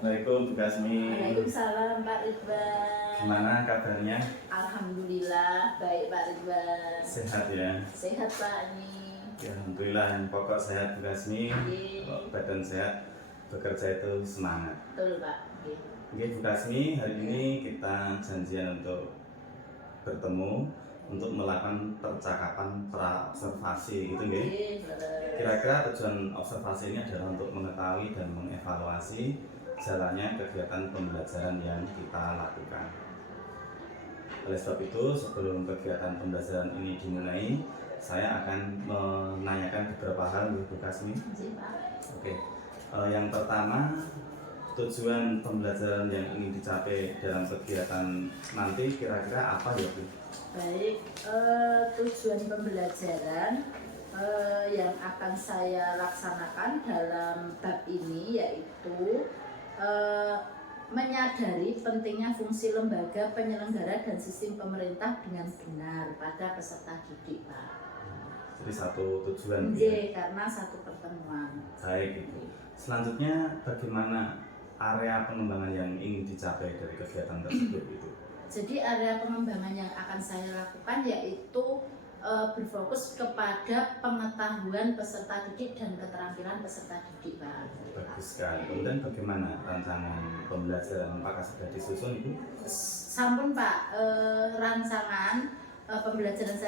Assalamualaikum Bu Kasmi. Waalaikumsalam Pak Ridwan. Gimana kabarnya? Alhamdulillah baik Pak Ridwan. Sehat ya? Sehat Pak ini. Ya, alhamdulillah, yang pokok sehat Bu Kasmi. Kalau badan sehat, bekerja itu semangat. Betul Pak. Oke Bu Kasmi, hari ini kita janjian untuk bertemu untuk melakukan percakapan pra-observasi gitu nggih. Kira-kira tujuan observasi ini adalah untuk mengetahui dan mengevaluasi jalannya kegiatan pembelajaran yang kita lakukan. Oleh sebab itu, sebelum kegiatan pembelajaran ini dimulai, saya akan menanyakan beberapa hal Bu Kasmi. Oke. Yang pertama, tujuan pembelajaran yang ingin dicapai dalam kegiatan nanti kira-kira apa ya Bu? Baik, tujuan pembelajaran yang akan saya laksanakan dalam bab ini yaitu menyadari pentingnya fungsi lembaga penyelenggara dan sistem pemerintah dengan benar pada peserta didik, Pak. Jadi satu tujuan ya? Karena satu pertemuan. Baik itu. Selanjutnya bagaimana area pengembangan yang ingin dicapai dari kegiatan tersebut itu? Jadi area pengembangan yang akan saya lakukan yaitu berfokus kepada pengetahuan peserta didik dan keterampilan peserta didik, Pak. Bagus sekali. Kemudian bagaimana rancangan pembelajaran apakah sudah disusun itu? Sampun Pak, rancangan pembelajaran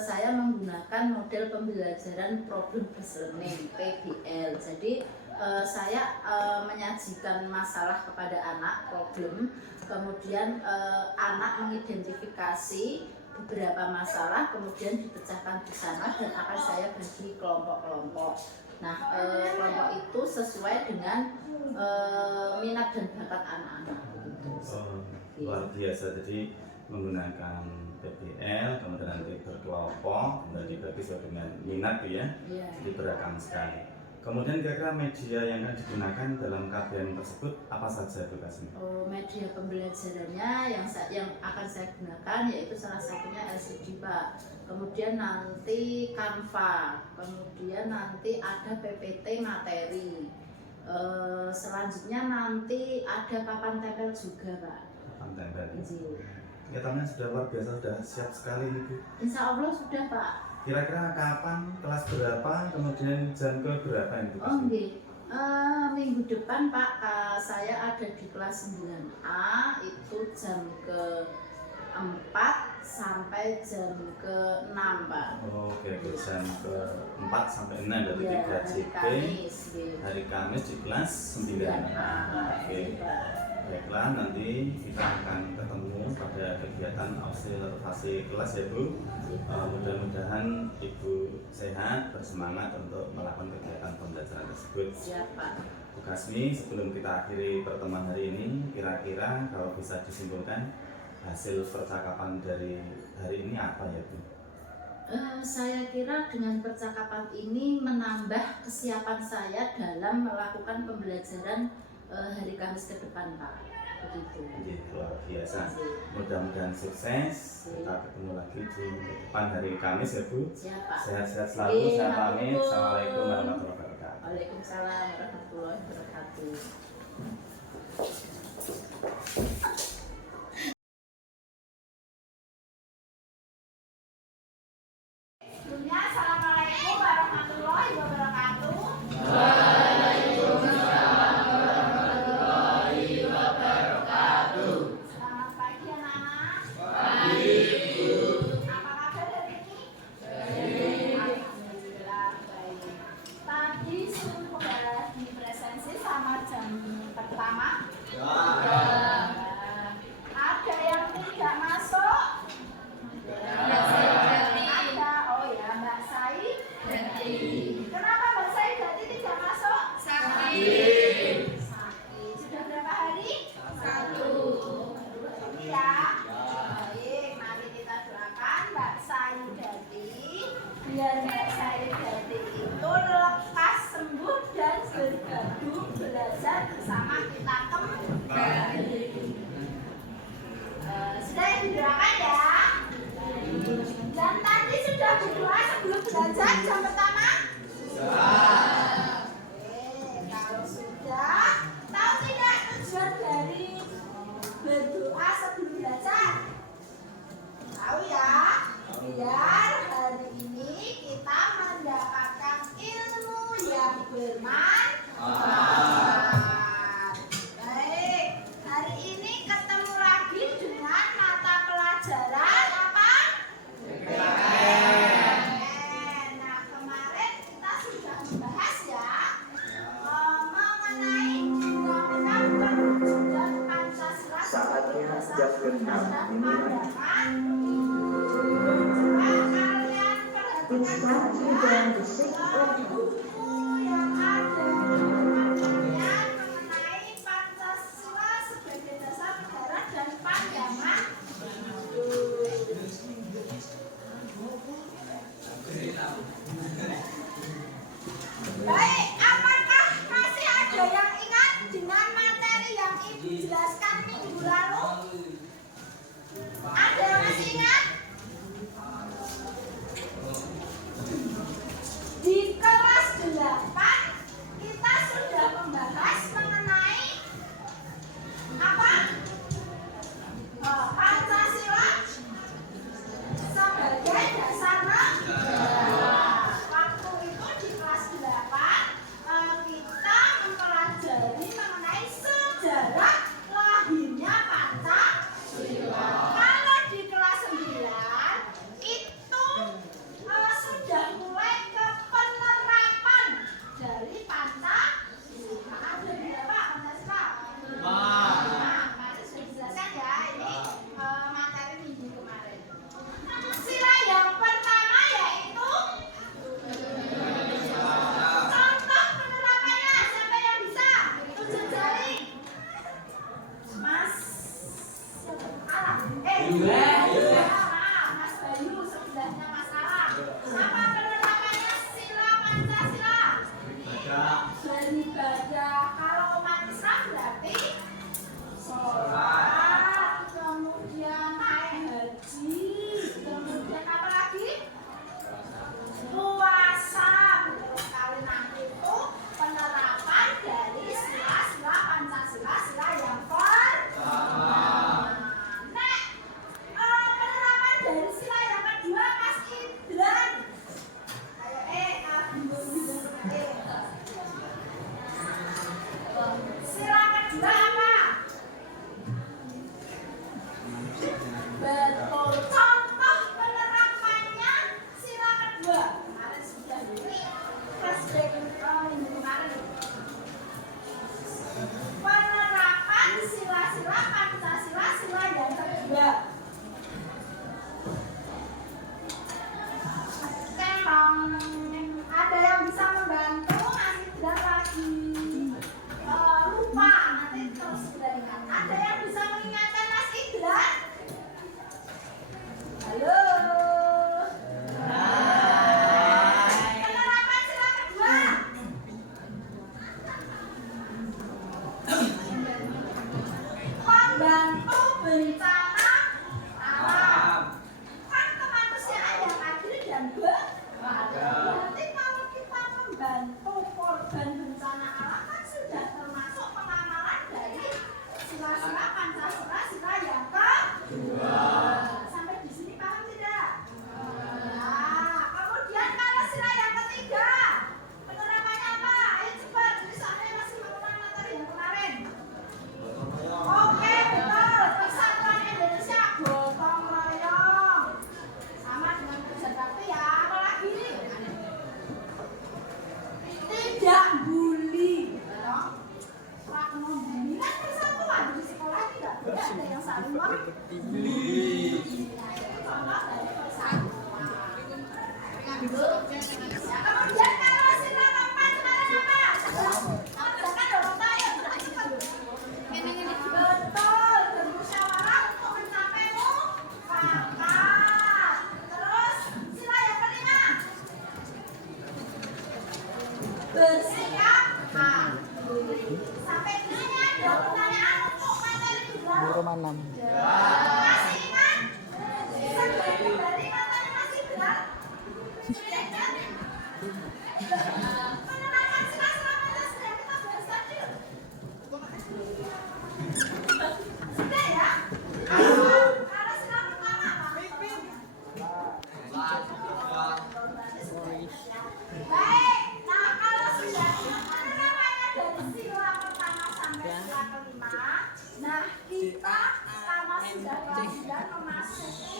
saya menggunakan model pembelajaran problem based learning (PBL). Jadi saya menyajikan masalah kepada anak, problem, kemudian anak mengidentifikasi beberapa masalah, kemudian dipecahkan di sana dan akan saya bagi kelompok-kelompok. Nah, kelompok itu sesuai dengan minat dan bakat anak-anak. Luar biasa. Jadi menggunakan PBL, kemudian nanti berkelompok, kemudian dibagi sesuai dengan minat ya. Jadi beragam sekali. Kemudian kira-kira media yang akan digunakan dalam kajian tersebut apa saja Bu Kasmi? Media pembelajarannya yang akan saya gunakan yaitu salah satunya LCD Pak. Kemudian nanti Canva, kemudian nanti ada PPT materi. Selanjutnya nanti ada papan tempel juga Pak. Papan tempel. Kegiatannya sudah luar biasa, sudah siap sekali nih Bu. Insya Allah sudah Pak. Kira-kira kapan, kelas berapa, kemudian jam ke berapa itu? Minggu depan Pak, saya ada di kelas 9A itu jam ke 4 sampai jam ke 6 Pak. Oke, jam ke 4 sampai 6 dari 3 JP. Hari Kamis di kelas 9A. Oke. Baiklah, nanti kita akan ketemu pada kegiatan observasi kelas ya Bu. Mudah-mudahan Ibu sehat, bersemangat untuk melakukan kegiatan pembelajaran tersebut. Siap Pak. Bu Kasmi, sebelum kita akhiri pertemuan hari ini, kira-kira kalau bisa disimpulkan hasil percakapan dari hari ini apa ya Bu? Saya kira dengan percakapan ini menambah kesiapan saya dalam melakukan pembelajaran hari Kamis ke depan Pak. Begitu. Luar biasa. Mudah-mudahan sukses. Kita ketemu lagi di depan hari Kamis ya Bu. Sehat-sehat selalu. Saya pamit. Assalamualaikum warahmatullahi wabarakatuh. Waalaikumsalam warahmatullahi wabarakatuh. Assalamualaikum warahmatullahi wabarakatuh. Selamat pagi anak-anak. Pagi. Apa kabar hari ini? Baik. Alhamdulillah baik. Tadi sudah di presensi sama jam pertama. Ya. Saatnya jam 6 dimulai. It's time to begin the sixth lesson. Yang ada mengenai Pancasila sebagai dasar negara dan pandangan. Baik, apakah masih ada yang ingat dengan materi yang Ibu jelaskan minggu lalu? Ada yang masih ingat? Di kelas 8 kita sudah membahas mengenai apa? Pancasila sebagai dasar negara. Waktu itu di kelas 8 kita mempelajari mengenai sejarah lahirnya Pancasila. Kalau di kelas 9 itu sudah mulai ke penerapan dari Pancasila. Ada berapa Pancasila? Masih sudah dijelaskan ya, ini materi minggu kemarin. Sila yang pertama yaitu contoh penerapannya. Siapa yang bisa? Tunjuk jari. Mas Alam. Maaf, Mas Bayu sebelahnya Mas Alam. Apa penerapannya sila Pancasila? Beribadah. Kalau umat Islam berarti sholat, kemudian naik haji, kemudian apa lagi? Puasa. Betul sekali. Nah, itu penerapan dari sila-sila Pancasila, sila yang pertama. Nah, penerapan dari sila yang kedua Mas Idran. Sila kedua apa? Betul. Contoh penerapannya sila kedua. Kemarin sudah ini flashback minggu kemarin. Penerapan sila-sila Pancasila sila yang kedua. Ada yang bisa membantu masih tidak lagi lupa, nanti terus sudah ingat. Ada yang bisa mengingatkan Mas Idran? Halo. Penerapan sila kedua. Membantu bencana alam. Kan kemanusiaan yang adil dan berarti kalau kita membantu korban bencana alam kan sudah termasuk pengamalan dari sila-sila Pancasila sila yang kedua. Sampai di sini paham tidak? Nah, kemudian kalau sila yang ketiga penerapannya apa? Ayo cepat, jadi soalnya masih mengulang materi yang kemarin. Oke, betul. Persatuan Indonesia gotong royong. Sama dengan kerja bakti ya. Apa lagi? Tidak bully. Rak membuli kan persatuan di sekolah tidak boleh ada yang saling membuli. Contoh dari persatuan. Ya, kemudian kalau sila keempat kemarin apa? Kerjakan dong, tayo. Betul, bermusyawarah untuk mencapai mufakat. Terus sila yang kelima, bersikap adil. Sampai sini ada pertanyaan untuk materi minggu lalu. Masih ingat? Sampai kembali materi masih berat. Sudah ingat? Penerapan sila-sila Pancasila yang kita bahas tadi. Sudah ya? Kalau sila pertama apa? Baik, nah kalau sudah penerapannya dari sila pertama sampai sila kelima, nah kita sama sudah kemudian memasuki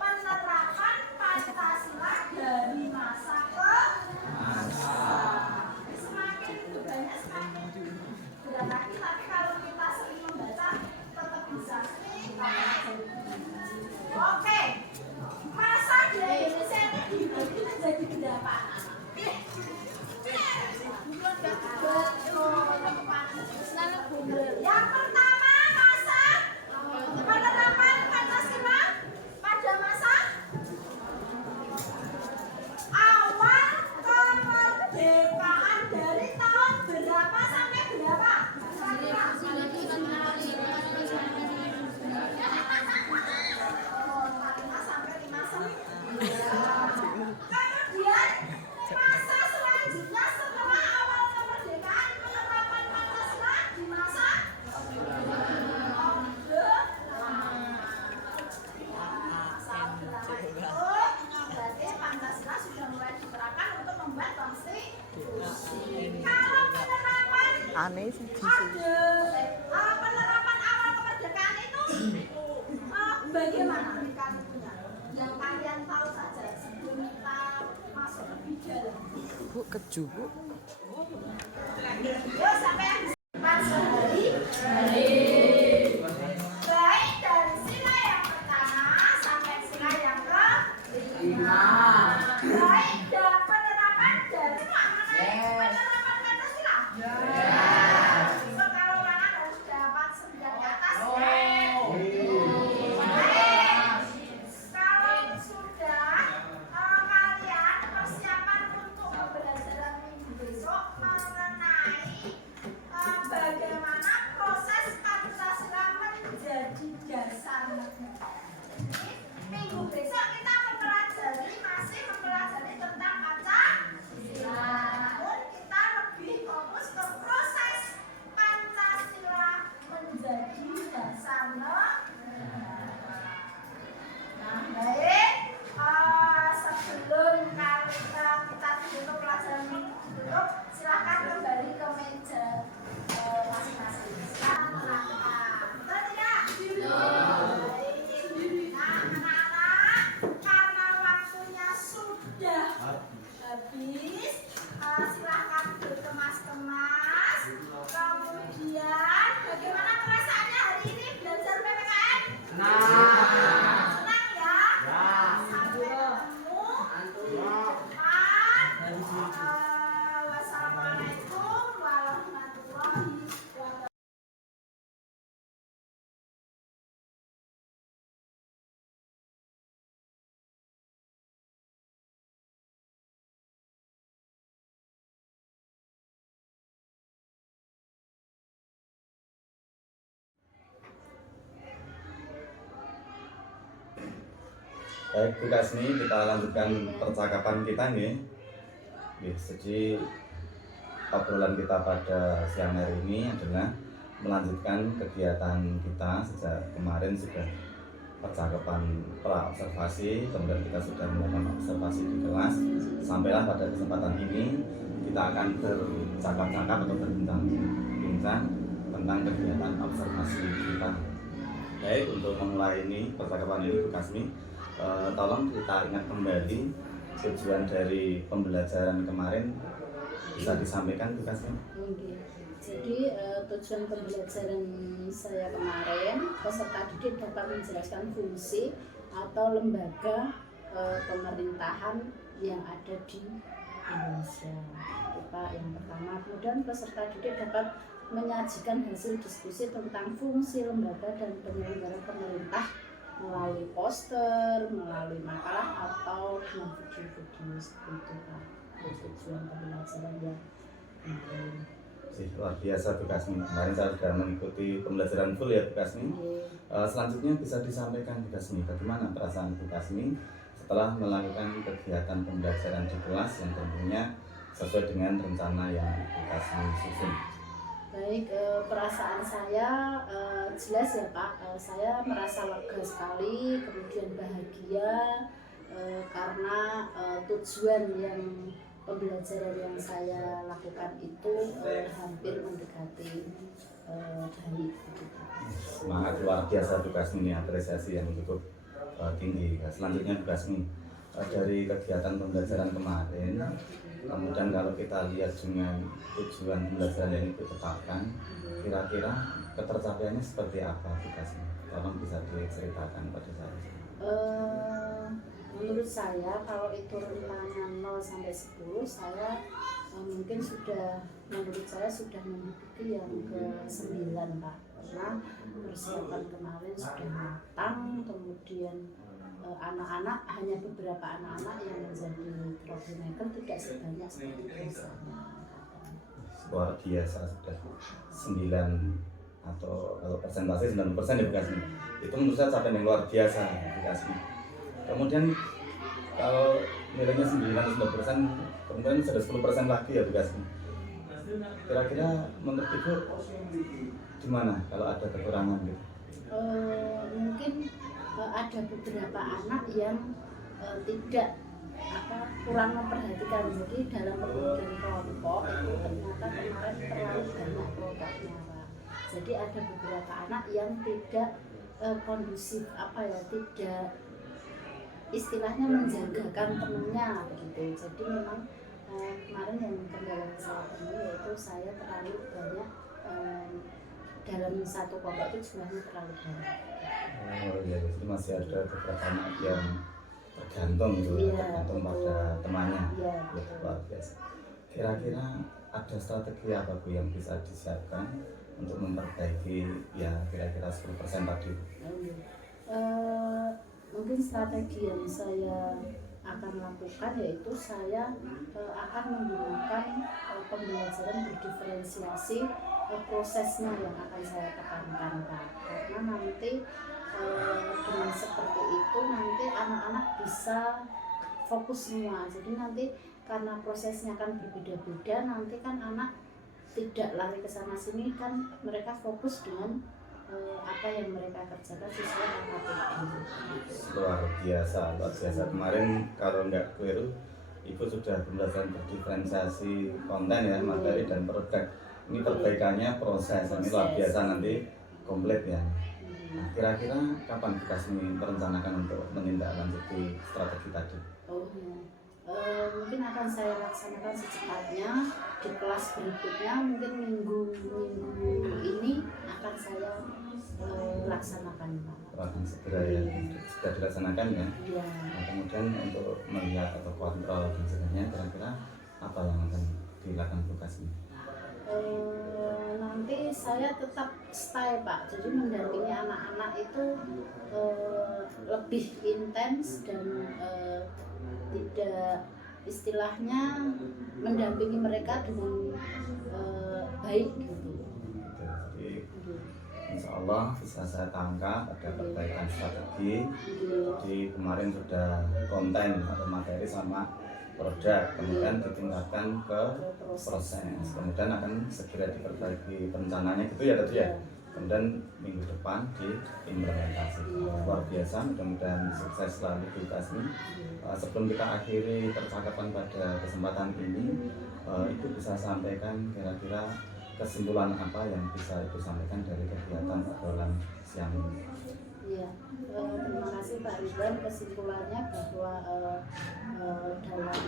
penerapan Pancasila dari masa ke masa. Semakin bebannya semakin berat lagi, tapi kalau kita sering membaca tetap aneh sih. Penerapan awal kemerdekaan itu bagaimana mekanismenya? Yang kalian tahu saja sebelum kita masuk lebih dalam. Bu, keju bu. Yuk sampai yang sehari. Baik dari sila yang pertama sampai sila yang kelima. Baik dan penerapan dari penerapan Pancasila. So kalau ulangan harus dapat 9 ke atas. Kalau sudah kalian persiapan untuk pembelajaran minggu besok mengenai bagaimana proses Pancasila menjadi dasar negara. Minggu besok kita masih mempelajari tentang Pancasila. Namun kita lebih fokus ke proses Pancasila menjadi dasar negara. Nah, baik. Sebelum kita tutup pelajaran ini ditutup, silakan kembali ke meja masing-masing. Silakan. Betul tidak? Baik. Nah, anak-anak, karena waktunya sudah habis, silakan berkemas-kemas. Kemudian, bagaimana perasaannya hari ini belajar PPKN? Senang ya? Sampai ketemu di depan. Wassalamualaikum warahmatullahi wabarakatuh. Baik Bu Kasmi, kita lanjutkan percakapan kita nih. Jadi obrolan kita pada siang hari ini adalah melanjutkan kegiatan kita sejak kemarin sudah percakapan pra-observasi, kemudian kita sudah melakukan observasi di kelas. Sampailah pada kesempatan ini kita akan bercakap-cakap atau berbincang-bincang tentang kegiatan observasi kita. Baik, untuk memulai ini percakapan ini Bu Kasmi, tolong kita ingat kembali tujuan dari pembelajaran kemarin, bisa disampaikan Bu Kasmi? Jadi tujuan pembelajaran saya kemarin, peserta didik dapat menjelaskan fungsi atau lembaga pemerintahan yang ada di Indonesia. Itu Pak yang pertama. Kemudian peserta didik dapat menyajikan hasil diskusi tentang fungsi lembaga dan penyelenggara pemerintah melalui poster, melalui makalah atau dengan video-video seperti itu Pak. Tujuan pembelajaran yang kemarin. Luar biasa Bu Kasmi. Kemarin saya sudah mengikuti pembelajaran full ya Bu Kasmi. Selanjutnya bisa disampaikan Bu Kasmi, bagaimana perasaan Bu Kasmi setelah melakukan kegiatan pembelajaran di kelas yang tentunya sesuai dengan rencana yang Bu Kasmi susun. Baik, perasaan saya jelas ya Pak, saya merasa lega sekali, kemudian bahagia karena tujuan yang pembelajaran yang saya lakukan itu hampir mendekati baik. Semangat luar biasa Bu Kasmi, ini apresiasi yang cukup tinggi. Selanjutnya Bu Kasmi, dari kegiatan pembelajaran kemarin, kemudian kalau kita lihat dengan tujuan pembelajaran yang ditetapkan, kira-kira ketercapaiannya seperti apa Bu Kasmi? Tolong bisa diceritakan pada saya. Menurut saya kalau itu rentangnya 0 sampai 10, saya mungkin menurut saya sudah menduduki yang ke-9 Pak, karena persiapan kemarin sudah matang, kemudian anak-anak, hanya beberapa anak-anak yang menjadi troublemaker, tidak sebanyak seperti biasanya. Luar biasa, sudah 9 atau kalau persentase 90% ya Bu Kasmi. Itu menurut saya capaian yang luar biasa Bu Kasmi. Kemudian kalau nilainya 9% kemudian sudah 10% lagi ya Bu Kasmi. Kira-kira menurut Ibu gimana kalau ada kekurangan gitu? Mungkin ada beberapa anak yang tidak kurang memperhatikan. Jadi dalam pembagian kelompok itu ternyata kemarin terlalu banyak kelompoknya Pak. Jadi ada beberapa anak yang tidak kondusif tidak istilahnya menjagakan temennya begitu. Jadi memang kemarin yang kendala saya temui yaitu saya terlalu banyak dalam satu kelompok itu jumlahnya terlalu banyak. Oh iya, jadi masih ada beberapa anak yang tergantung gitu, tergantung pada temannya. Iya, betul. Luar biasa. Kira-kira ada strategi apa Bu yang bisa disiapkan untuk memperbaiki ya kira-kira 10% tadi? Mungkin strategi yang saya akan lakukan yaitu saya akan menggunakan pembelajaran berdiferensiasi prosesnya yang akan saya tekankan Pak. Karena nanti dengan seperti itu nanti anak-anak bisa fokus semua. Jadi nanti karena prosesnya kan berbeda-beda, nanti kan anak tidak lari ke sana sini, kan mereka fokus dengan apa yang mereka kerjakan sesuai KPD. Luar biasa. Kemarin kalau nggak keliru, Ibu sudah pembelajaran berdiferensiasi konten ya, materi dan produk. Ini perbaikannya proses. Ini luar biasa, nanti komplit ya. Nah, kira-kira kapan kita merencanakan untuk menindaklanjuti strategi tadi? Oh ya, mungkin akan saya laksanakan secepatnya di kelas berikutnya. Mungkin minggu ini akan saya laksanakan Pak. Akan segera ya, sudah dilaksanakan ya. Iya. Nah, kemudian untuk melihat atau kontrol dan sebagainya, kira-kira apa yang akan dilakukan Bu Kasmi? Nanti saya tetap stay Pak, jadi mendampingi anak-anak itu lebih intens dan tidak istilahnya mendampingi mereka dengan baik gitu. Jadi insya Allah bisa saya tangkap ada perbaikan strategi. Jadi kemarin sudah konten atau materi sama produk, kemudian ditingkatkan ke proses, kemudian akan segera diperbaiki perencanaannya gitu ya tadi ya. Kemudian minggu depan diimplementasi. Luar biasa, mudah-mudahan sukses selalu Bu Kasmi. Sebelum kita akhiri percakapan pada kesempatan ini, Ibu bisa sampaikan kira-kira kesimpulan apa yang bisa Ibu sampaikan dari kegiatan obrolan siang ini? Iya, terima kasih Pak Ridwan. Kesimpulannya bahwa dalam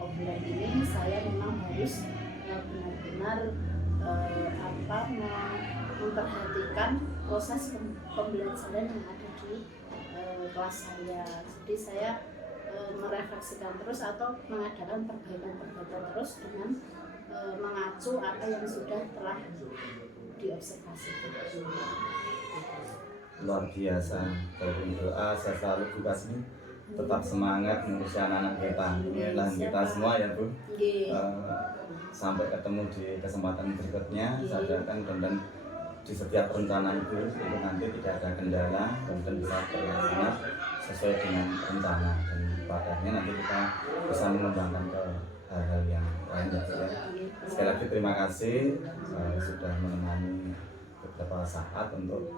obrolan ini saya memang harus benar-benar memperhatikan proses pembelajaran yang ada di kelas saya. Jadi saya merefleksikan terus atau mengadakan perbaikan-perbaikan terus dengan mengacu apa yang sudah telah diobservasi. Luar biasa, dari doa saya selalu Bu Kasmi tetap semangat mengurusi anak-anak kita. Inilah kita semua ya Bu. Sampai ketemu di kesempatan berikutnya. Saya doakan dan di setiap rencana itu nanti tidak ada kendala, kemudian bisa terlaksana sesuai dengan rencana, dan padanya nanti kita bisa mengembangkan ke hal-hal yang lain ya. Sekali lagi terima kasih sudah menemani beberapa saat untuk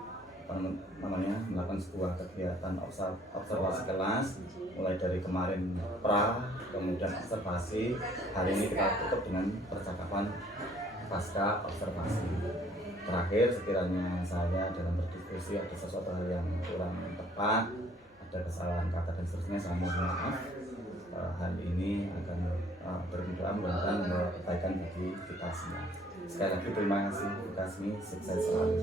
melakukan sebuah kegiatan observasi kelas, mulai dari kemarin kemudian observasi. Hari ini kita tutup dengan percakapan pasca observasi. Terakhir, sekiranya saya dalam berdiskusi ada sesuatu hal yang kurang tepat, ada kesalahan kata dan seterusnya, saya mohon maaf. Hal ini akan berdoa mudah-mudahan membawa kebaikan bagi kita semua. Sekali lagi terima kasih Bu Kasmi, sukses selalu.